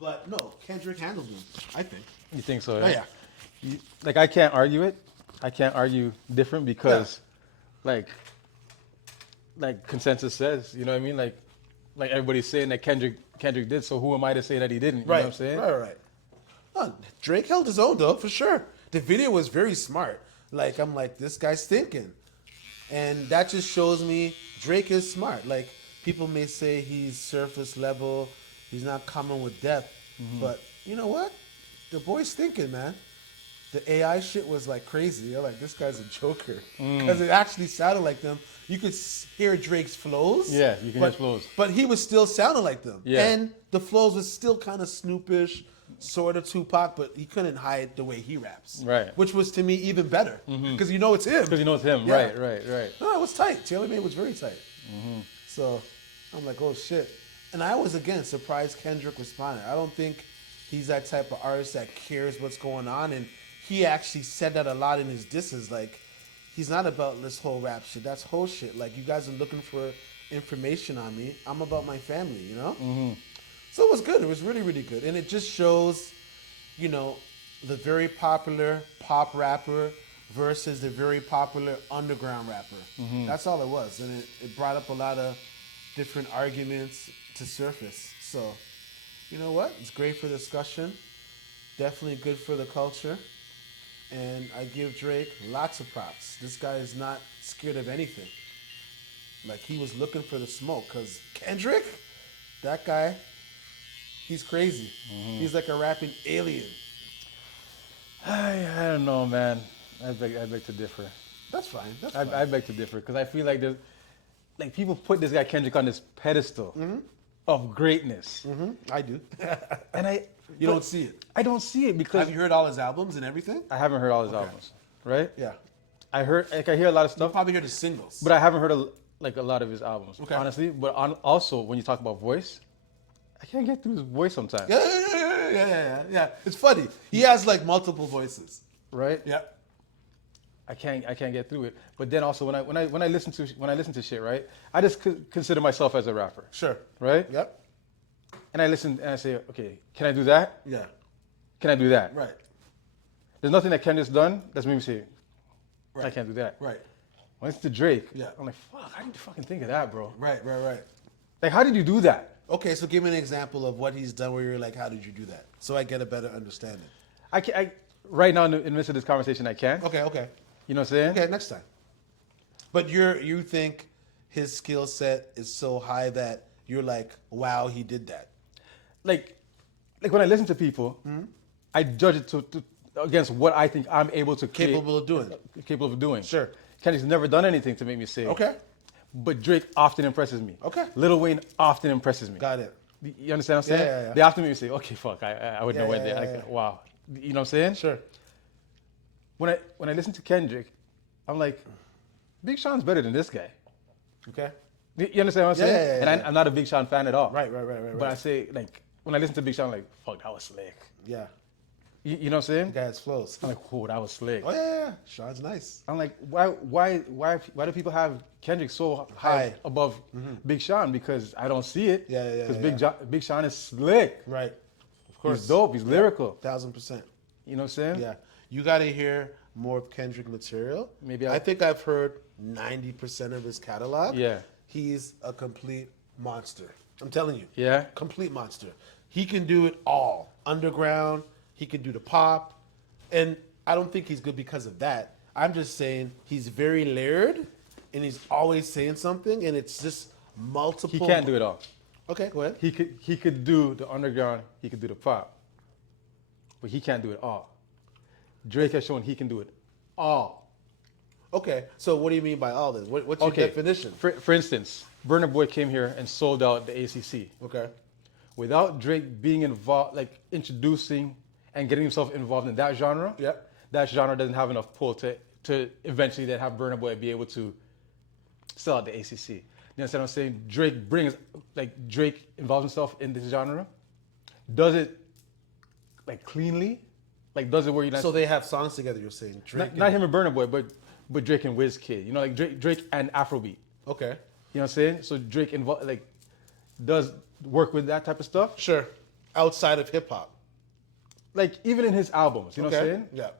But no, Kendrick handled him, I think. You think so? Oh, yeah. Like I can't argue it. I can't argue different because, like consensus says, you know what I mean? Like everybody's saying that Kendrick did. So who am I to say that he didn't? You know what I'm saying? Right. Oh, Drake held his own though, for sure. The video was very smart. Like I'm like, this guy's thinking, and that just shows me Drake is smart. Like people may say he's surface level, he's not coming with depth, but you know what? The boy's thinking, man. The AI shit was like crazy. You're like, this guy's a joker. Because it actually sounded like them. You could hear Drake's flows. Yeah, you can hear his flows. But he was still sounding like them. Yeah. And the flows was still kind of Snoopish, sort of Tupac, but he couldn't hide the way he raps. Right. Which was, to me, even better. Because you know it's him. Because you know it's him. Yeah. Right. No, it was tight. Taylor Made was very tight. So I'm like, oh, shit. And I was, again, surprised Kendrick responded. I don't think he's that type of artist that cares what's going on. And he actually said that a lot in his disses. Like, he's not about this whole rap shit. That's whole shit. Like, you guys are looking for information on me. I'm about my family, you know? So it was good. It was really, really good. And it just shows, you know, the very popular pop rapper versus the very popular underground rapper. That's all it was. And it brought up a lot of different arguments to surface. So, you know what? It's great for discussion. Definitely good for the culture. And I give Drake lots of props. This guy is not scared of anything. Like, he was looking for the smoke. Because Kendrick, that guy, he's crazy. He's like a rapping alien. I don't know, man. I beg to differ. That's fine. That's fine. I beg to differ because I feel like there's, like people put this guy Kendrick on this pedestal of greatness. I do. And You don't see it. I don't see it because Have you heard all his albums and everything? I haven't heard all his albums, right? Yeah. I hear a lot of You stuff, probably heard the singles. but I haven't heard a lot of his albums, Okay. honestly. But also, when you talk about voice, I can't get through his voice sometimes, Yeah. It's funny. He has like multiple voices. right? Yeah. I can't get through it. But then also when I listen to shit, right? I just consider myself as a rapper, Sure. right? Yep. And I listen and I say, okay, can I do that? Yeah. Can I do that? Right. There's nothing that Kendrick's done that's made me say, I Right. can't do that. Right. When it's to Drake, Yeah. I'm like, fuck, how did you fucking think of that, bro? Right. Like, how did you do that? Okay, so give me an example of what he's done where you're like, how did you do that? So I get a better understanding. Right now in the midst of this conversation, I can. Okay. You know what I'm saying? Okay, next time. But you think his skill set is so high that you're like, wow, he did that. Like when I listen to people, I judge it against what I think I'm able to create, Capable of doing. Sure. Kendrick's never done anything to make me say. Okay. But Drake often impresses me. Okay. Lil Wayne often impresses me. Got it. You understand what I'm saying? Yeah. They often make me say, okay, fuck, I wouldn't have went there. Yeah. Wow. You know what I'm saying? Sure. When I listen to Kendrick, I'm like, Big Sean's better than this guy. Okay. You understand what I'm saying? Yeah. And I'm not a Big Sean fan at all. Right. But I say, like, when I listen to Big Sean, I'm like, fuck, that was slick. Yeah. You know what I'm saying? The guy has flows. I'm like, whoa, that was slick. Oh yeah. Sean's nice. I'm like, why do people have Kendrick so high above Big Sean? Because I don't see it. Yeah. Because Big Sean is slick. Right. Of course. He's dope. He's lyrical. 1000%. You know what I'm saying? Yeah. You got to hear more of Kendrick material. Maybe I think I've heard 90% of his catalog. Yeah. He's a complete monster. I'm telling you. Yeah? Complete monster. He can do it all. Underground. He can do the pop. And I don't think he's good because of that. I'm just saying he's very layered and he's always saying something and it's just multiple. He can't do it all. Okay, go ahead. He could do the underground. He could do the pop. But he can't do it all. Drake has shown he can do it all. Okay, so what do you mean by all this? What's your definition? For instance, Burna Boy came here and sold out the ACC. Okay. Without Drake being involved, like introducing and getting himself involved in that genre, Yep. that genre doesn't have enough pull to eventually then have Burna Boy be able to sell out the ACC. You understand what I'm saying? Drake involves himself in this genre, does it like cleanly, like does it where you So they have songs together, you're saying? Drake not him and Burna Boy, but Drake and Wizkid. You know, like Drake and Afrobeat. Okay. You know what I'm saying? So Drake does work with that type of stuff. Sure. outside of hip hop. Like even in his albums, you know what I'm saying? Yeah.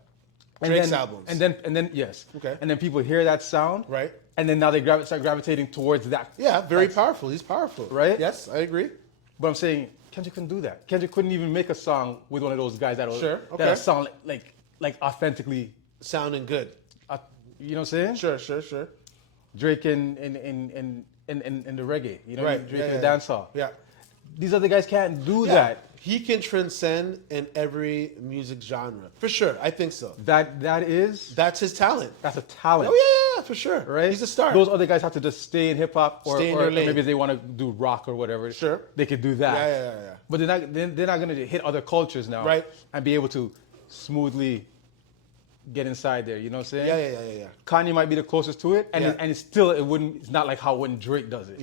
And Drake's then, albums. And then yes. Okay. And then people hear that sound. Right. And then now they start gravitating towards that. Yeah, very powerful. He's powerful. Right? Yes, I agree. But I'm saying Kendrick couldn't do that. Kendrick couldn't even make a song with one of those guys that that sound like authentically sounding good. You know what I'm saying? Sure. Drake in the reggae, you know, Right. Drake in the dancehall. Yeah. These other guys can't do that. He can transcend in every music genre. For sure. I think so. That's his talent. That's a talent. Oh, yeah, for sure. Right? He's a star. Those other guys have to just stay in hip hop or Stay in their lane. maybe they want to do rock or whatever. Sure. They could do that. Yeah. But they're not going to hit other cultures now. Right. And be able to smoothly get inside there. You know what I'm saying? Yeah. Kanye might be the closest to it, and it's not like how when Drake does it.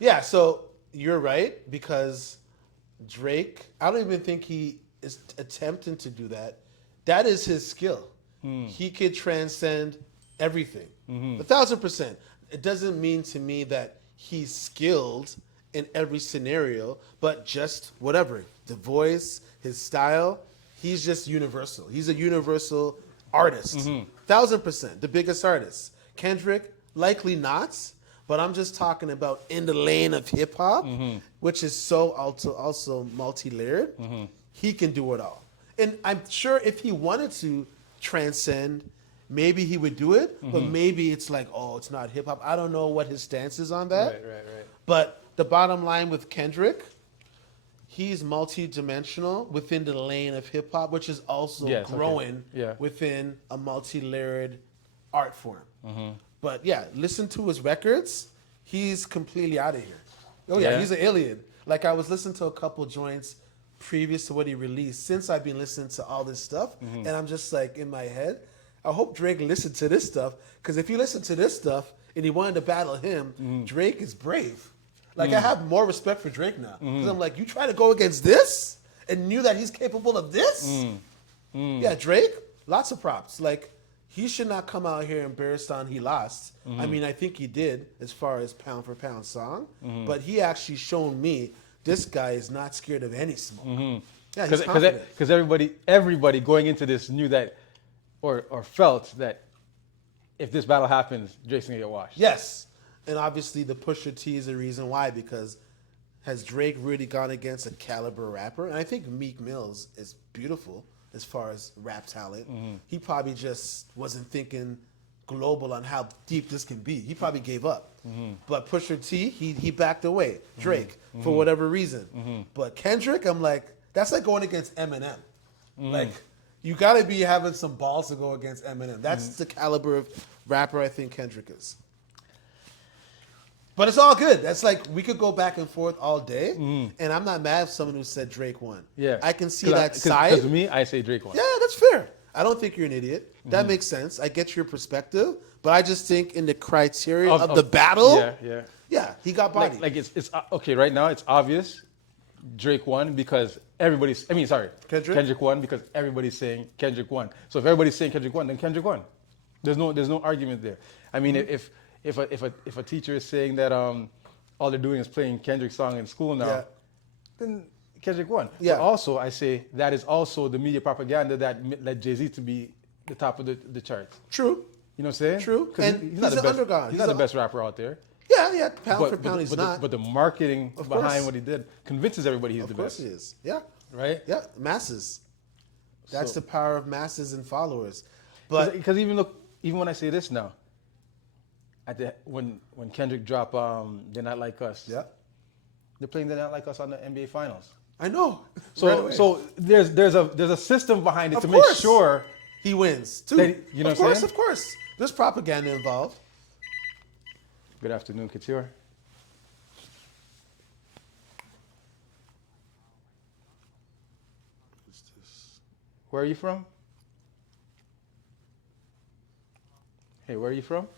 Yeah, so you're right, because Drake, I don't even think he is attempting to do that. That is his skill. He could transcend everything. 1,000%. It doesn't mean to me that he's skilled in every scenario, but just whatever. The voice, his style, he's just universal. He's a universal artist. 1,000%. The biggest artist. Kendrick, likely not, but I'm just talking about in the lane of hip hop, which is so also multi-layered. He can do it all. And I'm sure if he wanted to transcend, maybe he would do it, but maybe it's like, oh, it's not hip hop. I don't know what his stance is on that. Right. But the bottom line with Kendrick, he's multi-dimensional within the lane of hip hop, which is also growing within a multi-layered art form. But yeah, listen to his records. He's completely out of here. Oh yeah, he's an alien. Like I was listening to a couple joints previous to what he released. Since I've been listening to all this stuff, and I'm just like in my head, I hope Drake listened to this stuff, because if you listen to this stuff and he wanted to battle him, Drake is brave. Like I have more respect for Drake now, because I'm like, you try to go against this and knew that he's capable of this? Yeah, Drake, lots of props. Like he should not come out here embarrassed on he lost. I mean, I think he did as far as pound for pound song, but he actually shown me this guy is not scared of any smoke. Yeah, he's confident. Because everybody going into this knew that, or felt that if this battle happens, Drake's gonna get washed. Yes, and obviously the Pusha T is the reason why, because has Drake really gone against a caliber rapper? And I think Meek Mills is beautiful as far as rap talent. He probably just wasn't thinking global on how deep this can be. He probably gave up. But Pusha T, he backed away. Drake, for whatever reason. But Kendrick, I'm like, that's like going against Eminem. Like, you gotta be having some balls to go against Eminem. That's the caliber of rapper I think Kendrick is. But it's all good. That's like, we could go back and forth all day, and I'm not mad if someone who said Drake won. Yeah. I can see that side. Because me, I say Drake won. Yeah, that's fair. I don't think you're an idiot. That makes sense. I get your perspective, but I just think in the criteria of the battle, he got bodied. Like it's okay right now. It's obvious Drake won because Kendrick won because everybody's saying Kendrick won. So if everybody's saying Kendrick won, then Kendrick won. There's no argument there. I mean, if a teacher is saying that all they're doing is playing Kendrick's song in school now, then Kendrick won. Yeah. But also, I say that is also the media propaganda that led Jay-Z to be the top of the charts. True. You know what I'm saying? True. And he's an underdog. He's not the best rapper out there. Yeah, pound for pound, he's not. But the marketing behind what he did convinces everybody he's the best. Of course he is. Yeah. Right? Yeah, masses. That's the power of masses and followers. But because even when I say this now, when Kendrick dropped They're Not Like Us, they're playing They're Not Like Us on the NBA Finals. I know. So there's a system behind it to make sure he wins too. You know what I'm saying? Of course. There's propaganda involved. Good afternoon, Couture. Where are you from? Hey, where are you from?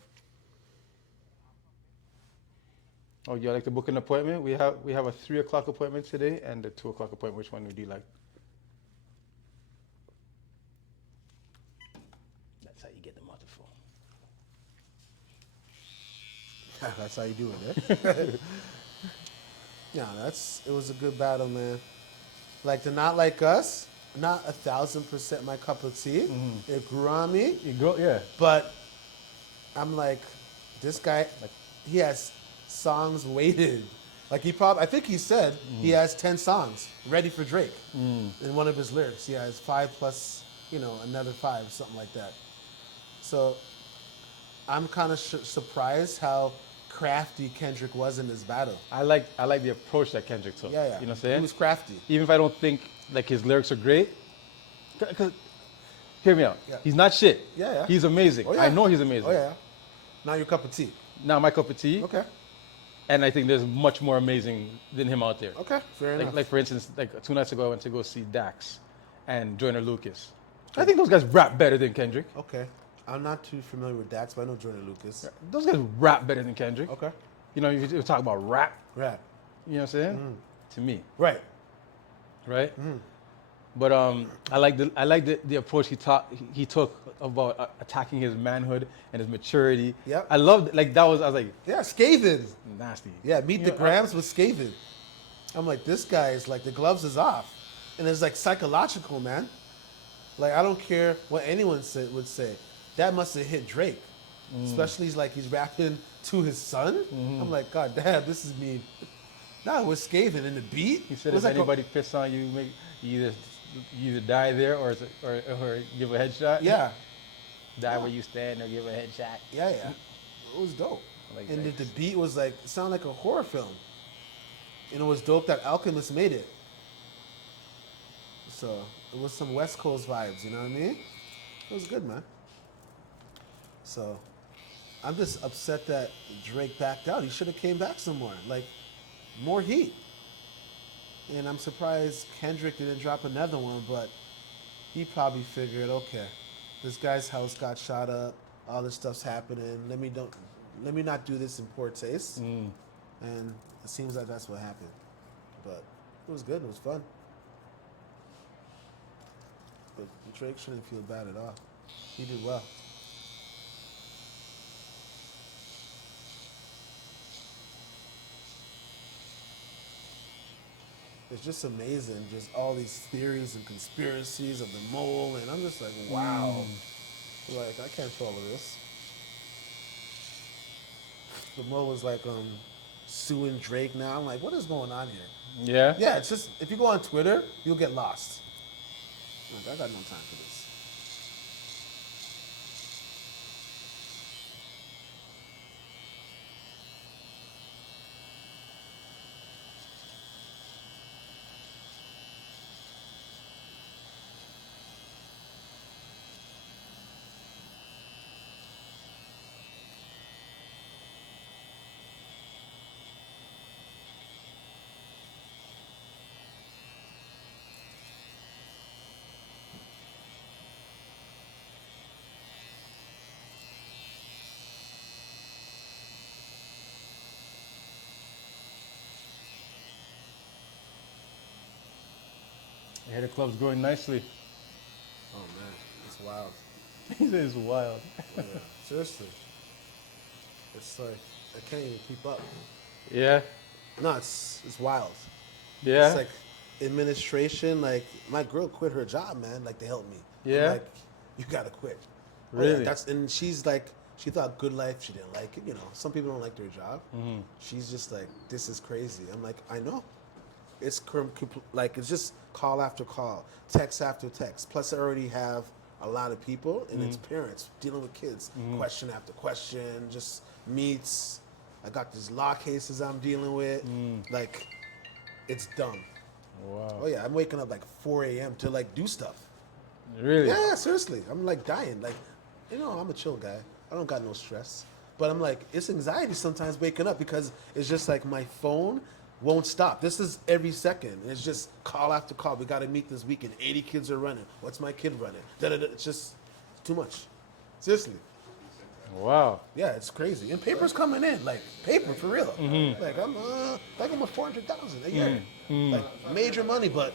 Oh, you like to book an appointment? We have a 3 o'clock appointment today and a 2 o'clock appointment. Which one would you like? That's how you get them off the phone. That's how you do it, eh? Yeah, it was a good battle, man. Like the Not Like Us, not 1,000% my cup of tea. It grew on me, You go, yeah. but I'm like, this guy, Like, he has songs waited. Like I think he said he has 10 songs ready for Drake in one of his lyrics. He has 5 plus, another 5, something like that. So I'm kind of surprised how crafty Kendrick was in this battle. I like the approach that Kendrick took. Yeah, yeah. You know what I'm He saying? was crafty. Even if I don't think like his lyrics are great, because hear me out. Yeah. He's not shit. Yeah, yeah. He's amazing. Oh, yeah. I know he's amazing. Oh, yeah. Not your cup of tea. Not my cup of tea. Okay. And I think there's much more amazing than him out there. Okay. Fair enough. Like for instance, like 2 nights ago, I went to go see Dax and Joyner Lucas. I think those guys rap better than Kendrick. Okay. I'm not too familiar with Dax, but I know Jordan Lucas. Those guys rap better than Kendrick. Okay. You know, if you talk about rap, Rap. you know what I'm saying? To me, Right. right? But I like the approach he took about attacking his manhood and his maturity. Yep. I loved like that was I was like Yeah, scathing. nasty. Yeah, Meet You the know, Grams was scathing. I'm like, this guy is like, the gloves is off. And it's like psychological, man. Like, I don't care what anyone would say. That must have hit Drake. Especially he's rapping to his son. I'm like, God damn, this is mean. Nah, it was scathing. And the beat. He said was if like anybody piss on you, you either die there or give a headshot. Yeah. Die where you stand or give a headshot. Yeah, yeah. It was dope. Like And that. the beat was like, it sounded like a horror film. And it was dope that Alchemist made it. So it was some West Coast vibes, you know what I mean? It was good, man. So I'm just upset that Drake backed out. He should have came back some more. Like, more heat. And I'm surprised Kendrick didn't drop another one, but he probably figured, okay, this guy's house got shot up, all this stuff's happening. Let me not do this in poor taste. And it seems like that's what happened. But it was good. It was fun. But Drake shouldn't feel bad at all. He did well. It's just amazing, just all these theories and conspiracies of the mole, and I'm just like, wow. Like, I can't follow this. The mole was like suing Drake now. I'm like, what is going on here? Yeah. Yeah, it's just, if you go on Twitter, you'll get lost. Like, I got no time for this. Yeah, the club's growing nicely. Oh, man, it's wild. He said it's wild. Yeah, seriously. It's like, I can't even keep up. Yeah. No, it's wild. Yeah. It's like administration. Like, my girl quit her job, man. Like, they helped me. Yeah? I'm like, you gotta quit. Really? And she's like, she thought good life. She didn't like it. You know, some people don't like their job. She's just like, this is crazy. I'm like, I know. It's like, it's just call after call, text after text. Plus, I already have a lot of people, and it's parents dealing with kids, question after question, just meets. I got these law cases I'm dealing with. Like, it's dumb. Wow. Oh yeah, I'm waking up like 4 a.m. to like do stuff. Really? Yeah, seriously. I'm like dying. Like, I'm a chill guy. I don't got no stress. But I'm like, it's anxiety sometimes waking up because it's just like my phone won't stop. This is every second. It's just call after call. We got to meet this weekend. 80 kids are running. What's my kid running? Da-da-da. It's just too much. Seriously. Wow. Yeah, it's crazy. And paper's coming in. Like, paper for real. Like, I'm a 400,000 a year. Like, major money, but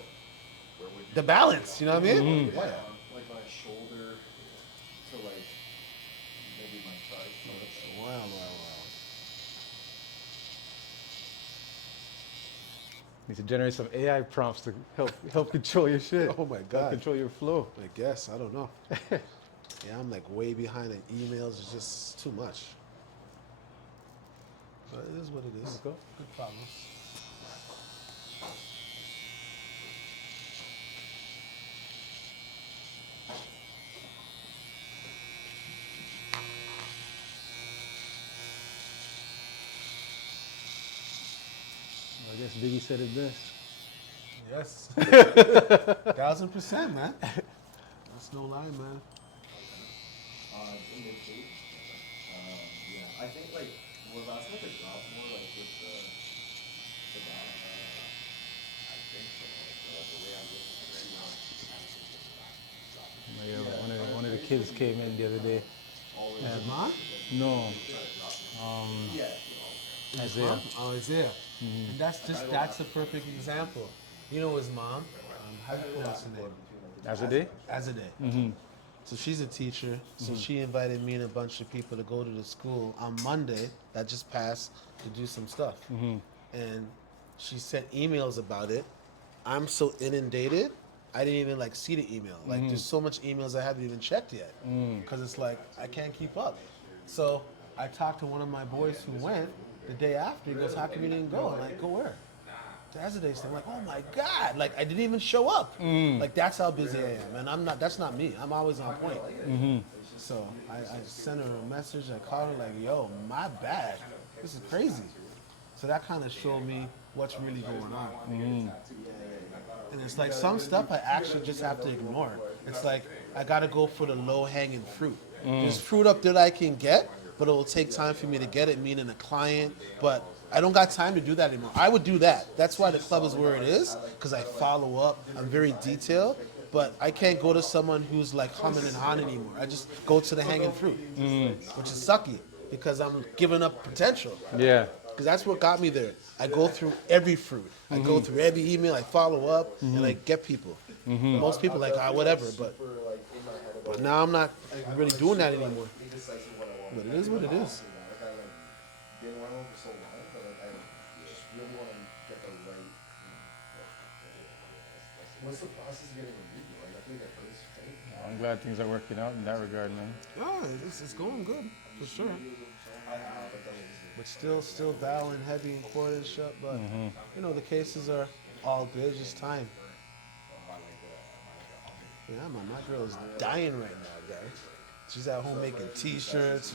the balance, you know what I mean? Yeah. Like my shoulder to like maybe my thigh. Wow. Need to generate some AI prompts to help control your shit. Oh my Help God. control your flow. I guess. I don't know. Yeah, I'm like way behind in emails. It's just too much. But it is what it is. Go. Good problem. I guess Biggie said it best. Yes. 1000%, man. That's no lie, man. In the tape, yeah, I think like well, that's like a drop more like with the I think so. Like, the way I'm listening right now. One of the kids came in the other day. Huh? No, Yeah. Isaiah. Oh, Isaiah. And that's a perfect example. You know his mom? How do you pronounce her name? Azadeh? Azadeh. So she's a teacher. So she invited me and a bunch of people to go to the school on Monday that just passed to do some stuff. And she sent emails about it. I'm so inundated, I didn't even like see the email. Like there's so much emails I haven't even checked yet because it's like I can't keep up. So I talked to one of my boys who went the day after. He goes, "How come you didn't go?" And I go, "Where?" To Azadeh's thing. I'm like, "Oh my God!" Like I didn't even show up. Like that's how busy I am, and I'm not. That's not me. I'm always on point. So I sent her a message. I called her like, "Yo, my bad. This is crazy." So that kind of showed me what's really going on. And it's like some stuff I actually just have to ignore. It's like I gotta go for the low-hanging fruit. There's fruit up there that I can get, but it will take time for me to get it, meaning a client. But I don't got time to do that anymore. I would do that. That's why the club is where it is, because I follow up. I'm very detailed. But I can't go to someone who's like humming and hawing anymore. I just go to the hanging fruit, which is sucky because I'm giving up potential. Yeah. Because that's what got me there. I go through every fruit. I go through every email. I follow up and I get people. Most people like whatever, but now I'm not really doing that anymore. But it is what it is. Like I didn't want to for so long, but like I just really want to get the right. What's the process of getting a review? Like I feel like I've heard this thing. I'm glad things are working out in that regard, man. Yeah, it's going good for sure. But still battling heavy in court and shit. But you know the cases are all good. It's just time. Yeah, man, my girl is dying right now, guys. She's at home making T-shirts,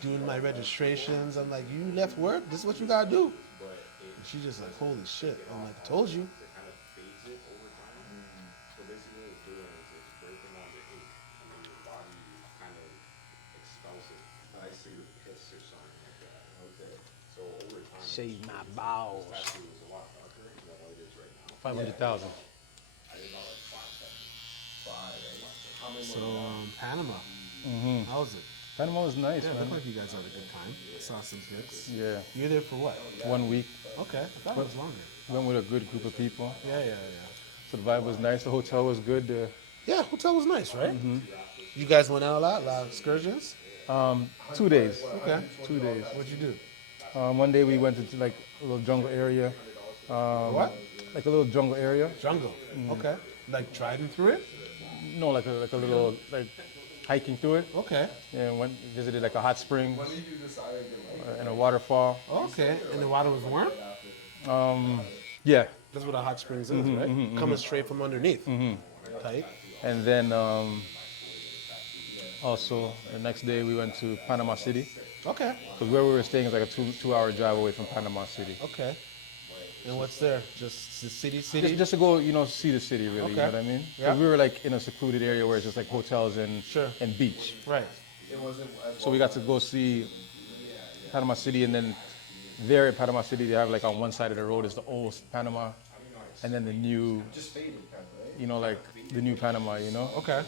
doing my registrations. I'm like, you left work? This is what you gotta do. And she's just like, holy shit. I'm like, I told you. Shave my balls. 500,000. So, Panama. How was it? Panama was nice, Yeah, it man. looked like you guys had a good time. I saw some pics. Yeah. You were there for what? 1 week. Okay, I thought it was longer. Went with a good group of people. Yeah. So the vibe was nice. The hotel was good. Yeah, hotel was nice, right? You guys went out a lot of excursions? 2 days. Okay. 2 days. What'd you do? One day we went into like a little jungle area. What? Like a little jungle area. Jungle. Okay. Like driving through it? No, like a little like hiking through it. Okay. Yeah, went visited like a hot spring and a waterfall. Okay. And the water was warm? Yeah. That's what a hot springs is, right? Coming straight from underneath. Tight. And then also the next day we went to Panama City. Okay. Because where we were staying is like a two-hour drive away from Panama City. Okay. And what's there? Just the city? Just to go, see the city really, you know Okay. what I mean? Yeah. 'Cause we were like in a secluded area where it's just like hotels and Sure. and beach. Right. So we got to go see Panama City, and then there at Panama City they have like on one side of the road is the old Panama, and then the new, like the new Panama, Okay.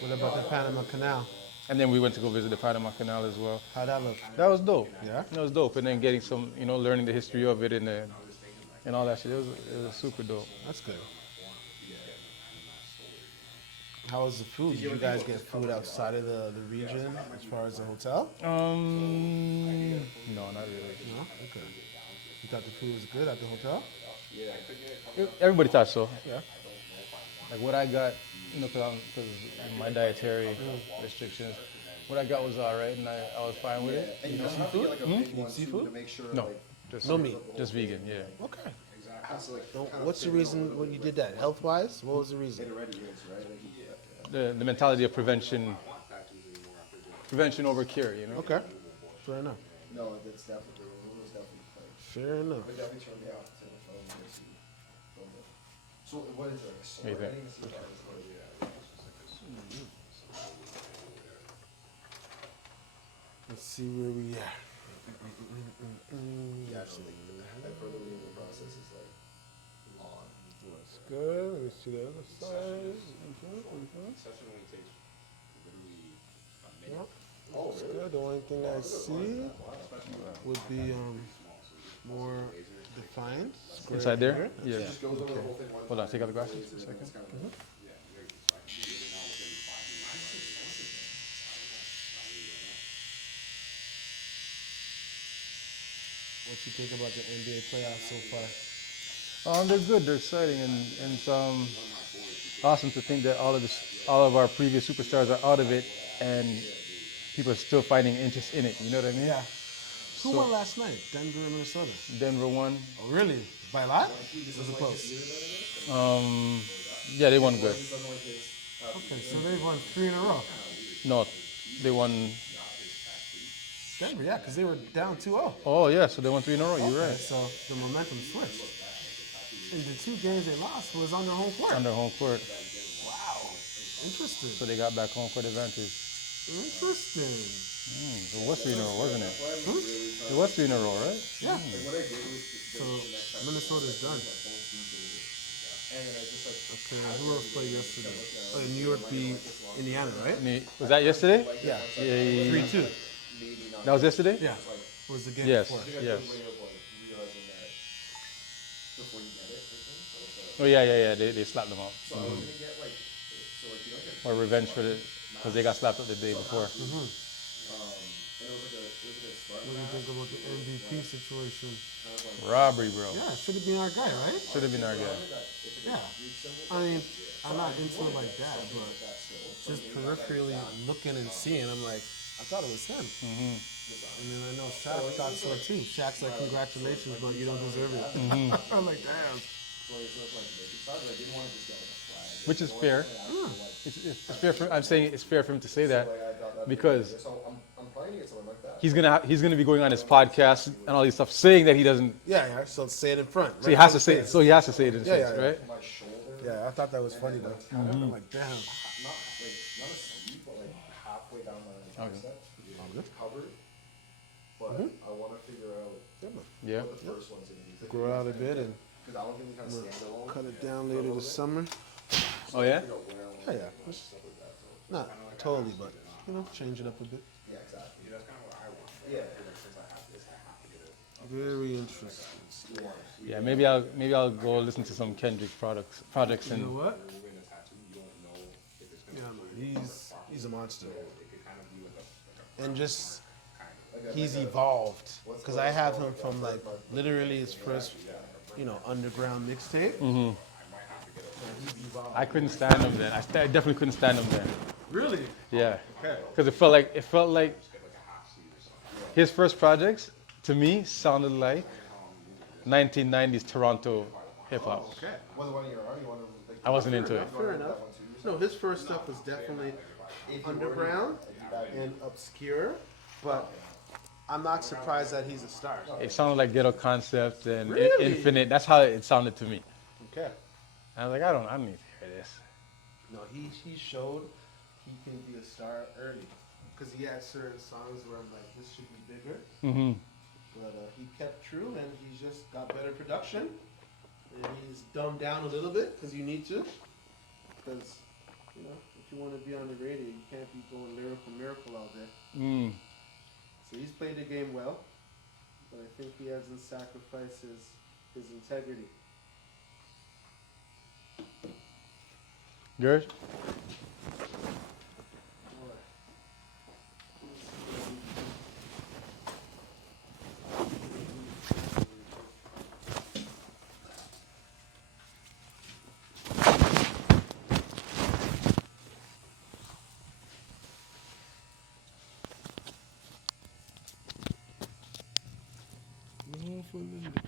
What about the Panama Canal? And then we went to go visit the Panama Canal as well. How'd that look? That was dope. Yeah? That was dope. And then getting some, learning the history of it and all that shit. It was super dope. That's good. How was the food? Did you guys get food outside of the region as far as the hotel? No, not really. No? Okay. You thought the food was good at the hotel? Everybody thought so. Yeah. Like what I got, because my dietary restrictions, what I got was all right, and I was fine with it. And you don't have to get like a big one too Seafood? to make sure No, like just No meat. just vegan. Yeah. Okay. has to like So kind of what's the figure out reason when you did that? Health wise? What was the reason? it already is, right? Like, The mentality of prevention over cure. Okay. Fair enough. no, it's definitely like, Fair enough. but definitely turn me off to the phone and see. So what is it? Like a sword? What do you I think? didn't see that. Let's see where we are. Yeah, actually, like further in the process is like on. That's good. Let me see the other side. Yep. That's good. The only thing I see would be more defined. Square Inside there? here. Yeah. Hold on, take out the glasses a second. What you think about the NBA playoffs so far? They're good. They're exciting, and it's awesome to think that all of our previous superstars are out of it, and people are still finding interest in it. You know what I mean? Yeah. Who So- won last night? Denver and Minnesota. Denver won. Oh, really? By a lot? Was it close? Yeah, they won good. Okay, so they won 3 in a row. No, they won. Denver, yeah, because they were down 2-0. Oh yeah, so they won 3 in a row. You're Okay, right. so the momentum switched. And the 2 games they lost was on their home court. Under home court, Wow. Interesting. so they got back home court advantage. Interesting. It was 3 in a row, wasn't it? It was 3 in a row, right? Yeah. So Minnesota's done. Okay, who else played yesterday? Oh, New York beat Indiana, right? Was that yesterday? Yeah. Yeah. 3-2. That was yesterday? Yeah. Was the game Yes. before. Yes. Oh yeah. They slapped them out. Or revenge because they got slapped up the day before. What do you think about the MVP situation? Robbery, bro. Yeah, should have been our guy, right? Should have been our guy. Yeah. I mean, I'm not into it like that, but just peripherally looking and seeing, I'm like, I thought it was him. And then I know Shaq thought so too. Shaq's like, congratulations, but you don't deserve it. I'm like, damn. Which is fair. It's fair. I'm saying it's fair for him to say that because he's gonna be going on his podcast and all these stuff saying that he doesn't. Yeah, so say it in front. So he has to say it. So he has to say it in his face, yeah. right? Yeah, I thought that was funny though. I'm like, damn. Not asleep, but like halfway down my step. Covered. But I want to figure out Yeah. what the first one's going to be. Grow out a bit and Because I don't think we kind of stand alone. cut it down later this summer. Oh yeah. Yeah. Not totally, but change it up a bit. Yeah, exactly. Yeah. Very interesting. Yeah. Maybe I'll go listen to some Kendrick projects You know and what? Yeah, man, he's a monster. And just he's evolved because I have him from like literally his first, underground mixtape. And he's evolved. I couldn't stand him then. I definitely couldn't stand him then. Really? Yeah. Okay. Because it felt like his first projects to me sounded like 1990s Toronto hip hop. Okay. Was it one of your army? One of them? I wasn't into it. Fair enough. No, his first stuff was definitely underground and obscure, but I'm not surprised that he's a star. It sounded like Ghetto Concept and Really? Infinite. That's how it sounded to me. Okay. I was like, I don't need to hear this. No, he showed he can be a star early because he had certain songs where I'm like, this should be bigger. Mm-hmm. But he kept true, and he's just got better production. And he's dumbed down a little bit because you need to. Because, if you want to be on the radio, you can't be going lyrical miracle out there. Mm. So he's played the game well, but I think he hasn't sacrificed his integrity. Yours? beautiful.